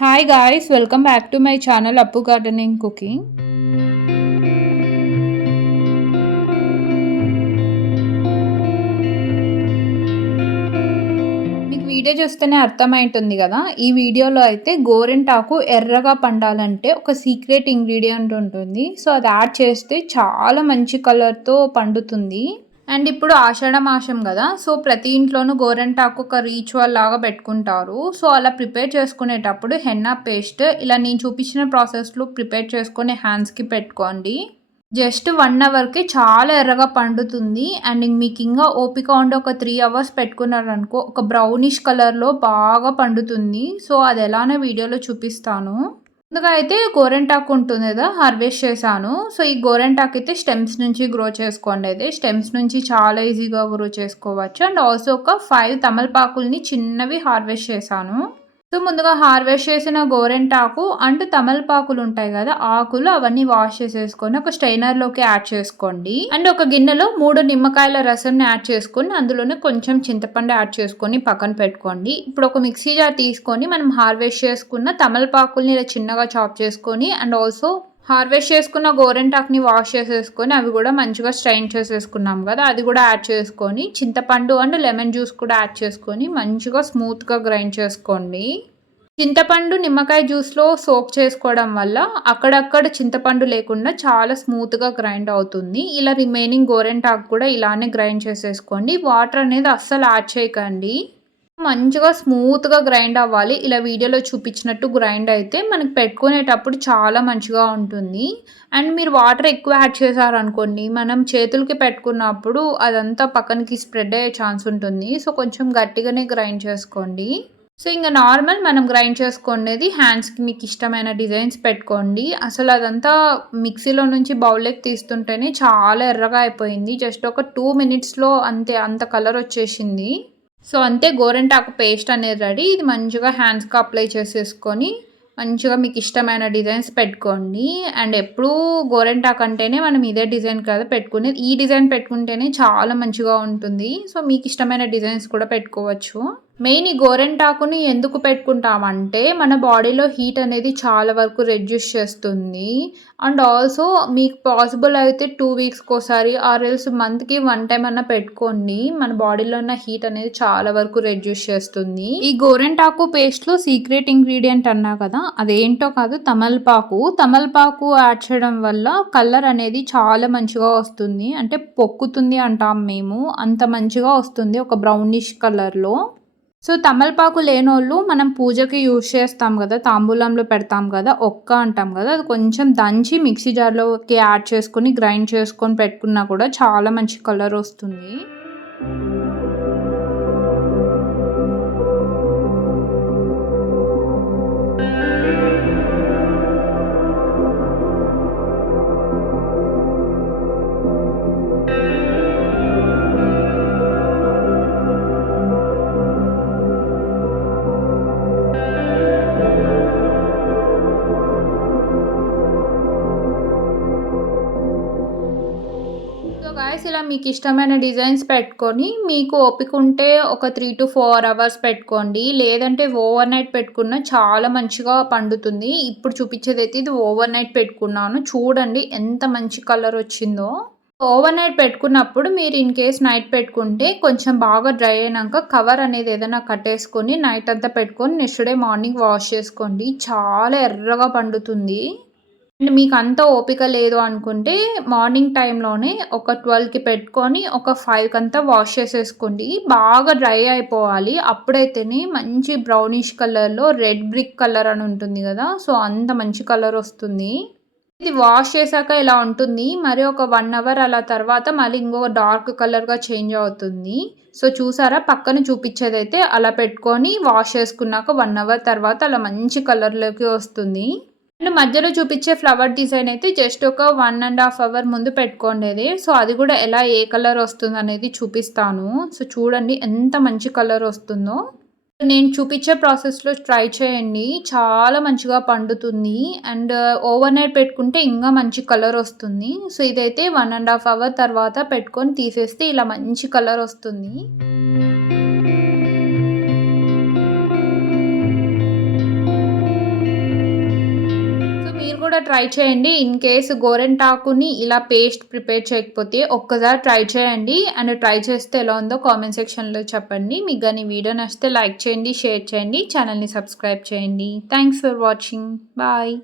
Hi guys, welcome back to my channel Appu Gardening Cooking. మీకు video చూస్తేనే అర్థమైంటుంది కదా. ఈ వీడియోలో అయితే గోరింటాకు ఎర్రగా పండాలంటే ఒక సీక్రెట్ ఇంగ్రీడియంట్ ఉంటుంది. సో అది యాడ్ చేస్తే చాలా మంచి కలర్తో పండుతుంది. అండ్ ఇప్పుడు ఆషాఢ మాసం కదా, సో ప్రతి ఇంట్లోనూ గోరింటాకు ఒక రిచువల్ లాగా పెట్టుకుంటారు. సో అలా ప్రిపేర్ చేసుకునేటప్పుడు హెన్నా పేస్ట్ ఇలా నేను చూపించిన ప్రాసెస్లో ప్రిపేర్ చేసుకొని హ్యాండ్స్కి పెట్టుకోండి. జస్ట్ 1 అవర్కి చాలా ఎర్రగా పండుతుంది. అండ్ మీకు ఇంకా ఓపిక ఉండి ఒక 3 అవర్స్ పెట్టుకున్నారనుకో ఒక బ్రౌనిష్ కలర్లో బాగా పండుతుంది. సో అది ఎలానో వీడియోలో చూపిస్తాను. ముందుగా అయితే గోరింటాకు ఉంటుంది కదా, హార్వెస్ట్ చేశాను. సో ఈ గోరింటాకు అయితే స్టెమ్స్ నుంచి గ్రో చేసుకోండి. అయితే స్టెమ్స్ నుంచి చాలా ఈజీగా గ్రో చేసుకోవచ్చు. అండ్ ఆల్సో ఒక 5 తమలపాకుల్ని చిన్నవి హార్వెస్ట్ చేశాను. సో ముందుగా హార్వెస్ట్ చేసిన గోరింటాకు అండ్ తమలపాకులు ఉంటాయి కదా, ఆకులు అవన్నీ వాష్ చేసేసుకొని ఒక స్ట్రైనర్లోకి యాడ్ చేసుకోండి. అండ్ ఒక గిన్నెలో 3 నిమ్మకాయల రసం యాడ్ చేసుకొని అందులోనే కొంచెం చింతపండు యాడ్ చేసుకొని పక్కన పెట్టుకోండి. ఇప్పుడు ఒక మిక్సీ జార్ తీసుకొని మనం హార్వెస్ట్ చేసుకున్న తమలపాకుల్ని ఇలా చిన్నగా చాప్ చేసుకొని అండ్ ఆల్సో హార్వెస్ట్ చేసుకున్న గోరింటాకుని వాష్ చేసేసుకొని అవి కూడా మంచిగా స్ట్రైన్ చేసేసుకున్నాం కదా, అది కూడా యాడ్ చేసుకొని చింతపండు అండ్ లెమన్ జ్యూస్ కూడా యాడ్ చేసుకొని మంచిగా స్మూత్గా గ్రైండ్ చేసుకోండి. చింతపండు నిమ్మకాయ జ్యూస్లో సోక్ చేసుకోవడం వల్ల అక్కడక్కడ చింతపండు లేకుండా చాలా స్మూత్గా గ్రైండ్ అవుతుంది. ఇలా రిమైనింగ్ గోరింటాకు కూడా ఇలానే గ్రైండ్ చేసేసుకోండి. వాటర్ అనేది అస్సలు యాడ్ చేయకండి. మంచిగా స్మూత్గా గ్రైండ్ అవ్వాలి. ఇలా వీడియోలో చూపించినట్టు గ్రైండ్ అయితే మనకి పెట్టుకునేటప్పుడు చాలా మంచిగా ఉంటుంది. అండ్ మీరు వాటర్ ఎక్కువ యాడ్ చేశారనుకోండి, మనం చేతులకి పెట్టుకున్నప్పుడు అదంతా పక్కనకి స్ప్రెడ్ అయ్యే ఛాన్స్ ఉంటుంది. సో కొంచెం గట్టిగానే గ్రైండ్ చేసుకోండి. సో ఇంకా నార్మల్ మనం గ్రైండ్ చేసుకునేది హ్యాండ్స్కి మీకు ఇష్టమైన డిజైన్స్ పెట్టుకోండి. అసలు అదంతా మిక్సీలో నుంచి బౌల్లోకి తీస్తుంటేనే చాలా ఎర్రగా అయిపోయింది. జస్ట్ ఒక 2 మినిట్స్లో అంత కలర్ వచ్చేసింది. సో అంతే, గోరింటాకు పేస్ట్ అనేది రెడీ. ఇది మంచిగా హ్యాండ్స్కి అప్లై చేసేసుకొని మంచిగా మీకు ఇష్టమైన డిజైన్స్ పెట్టుకోండి. అండ్ ఎప్పుడూ గోరింటాకు అంటేనే మనం ఇదే డిజైన్ కదా పెట్టుకునేది. ఈ డిజైన్ పెట్టుకుంటేనే చాలా మంచిగా ఉంటుంది. సో మీకు ఇష్టమైన డిజైన్స్ కూడా పెట్టుకోవచ్చు. మెయిన్ ఈ గోరింటాకుని ఎందుకు పెట్టుకుంటామంటే మన బాడీలో హీట్ అనేది చాలా వరకు రెడ్యూస్ చేస్తుంది. అండ్ ఆల్సో మీకు పాసిబుల్ అయితే 2 వీక్స్కి ఒకసారి ఆర్ఎల్స్ మంత్కి 1 టైం అన్నా పెట్టుకోండి. మన బాడీలో ఉన్న హీట్ అనేది చాలా వరకు రెడ్యూస్ చేస్తుంది. ఈ గోరింటాకు పేస్ట్లో సీక్రెట్ ఇంగ్రీడియంట్ అన్నా కదా, అదేంటో కాదు, తమలపాకు యాడ్ చేయడం వల్ల కలర్ అనేది చాలా మంచిగా వస్తుంది. అంటే పొక్కుతుంది అంటాం మేము, అంత మంచిగా వస్తుంది ఒక బ్రౌనిష్ కలర్లో. సో తమలపాకు లేనోళ్ళు మనం పూజకి యూజ్ చేస్తాం కదా, తాంబూలంలో పెడతాం కదా, ఒక్క అంటాం కదా, అది కొంచెం దంచి మిక్సీ జార్లోకి యాడ్ చేసుకొని గ్రైండ్ చేసుకొని పెట్టుకున్నా కూడా చాలా మంచి కలర్ వస్తుంది. గాయస్ ఇలా మీకు ఇష్టమైన డిజైన్స్ పెట్టుకొని మీకు ఓపిక ఉంటే ఒక 3 to 4 అవర్స్ పెట్టుకోండి. లేదంటే ఓవర్ నైట్ పెట్టుకున్న చాలా మంచిగా పండుతుంది. ఇప్పుడు చూపించేది అయితే ఇది ఓవర్ నైట్ పెట్టుకున్నాను. చూడండి ఎంత మంచి కలర్ వచ్చిందో. ఓవర్ నైట్ పెట్టుకున్నప్పుడు మీరు ఇన్ కేస్ నైట్ పెట్టుకుంటే కొంచెం బాగా డ్రై అయినాక కవర్ అనేది ఏదైనా కట్టేసుకొని నైట్ అంతా పెట్టుకొని నెక్స్ట్ డే మార్నింగ్ వాష్ చేసుకోండి. చాలా ఎర్రగా పండుతుంది. అండ్ మీకు అంత ఓపిక లేదు అనుకుంటే మార్నింగ్ టైంలోనే ఒక 12కి పెట్టుకొని ఒక 5కి అంతా వాష్ చేసేసుకోండి. బాగా డ్రై అయిపోవాలి. అప్పుడైతేనే మంచి బ్రౌనిష్ కలర్లో రెడ్ బ్రిక్ కలర్ అని ఉంటుంది కదా, సో అంత మంచి కలర్ వస్తుంది. ఇది వాష్ చేశాక ఇలా ఉంటుంది. మరి ఒక 1 అవర్ అలా తర్వాత మళ్ళీ ఇంకొక డార్క్ కలర్గా చేంజ్ అవుతుంది. సో చూసారా, పక్కన చూపించేదైతే అలా పెట్టుకొని వాష్ చేసుకున్నాక 1 అవర్ తర్వాత అలా మంచి కలర్లోకి వస్తుంది. అండ్ మధ్యలో చూపించే ఫ్లవర్ డిజైన్ అయితే జస్ట్ ఒక 1.5 అవర్ ముందు పెట్టుకోండి. సో అది కూడా ఎలా ఏ కలర్ వస్తుంది అనేది చూపిస్తాను. సో చూడండి ఎంత మంచి కలర్ వస్తుందో. నేను చూపించే ప్రాసెస్లో ట్రై చేయండి, చాలా మంచిగా పండుతుంది. అండ్ ఓవర్ నైట్ పెట్టుకుంటే ఇంకా మంచి కలర్ వస్తుంది. సో ఇదైతే 1.5 అవర్ తర్వాత పెట్టుకొని తీసేస్తే ఇలా మంచి కలర్ వస్తుంది. ఖచ్చితంగా ట్రై చేయండి. ఇన్ కేస్ గోరింటాకుని ఇలా పేస్ట్ ప్రిపేర్ చేయకపోతే ఒక్కసారి ట్రై చేయండి. అండ్ ట్రై చేస్తే ఎలా ఉందో కామెంట్ సెక్షన్‌లో చెప్పండి. మీకు గాని వీడియో నచ్చితే లైక్ చేయండి, షేర్ చేయండి, ఛానల్‌ని సబ్స్క్రైబ్ చేయండి. Thanks for watching. బాయ్.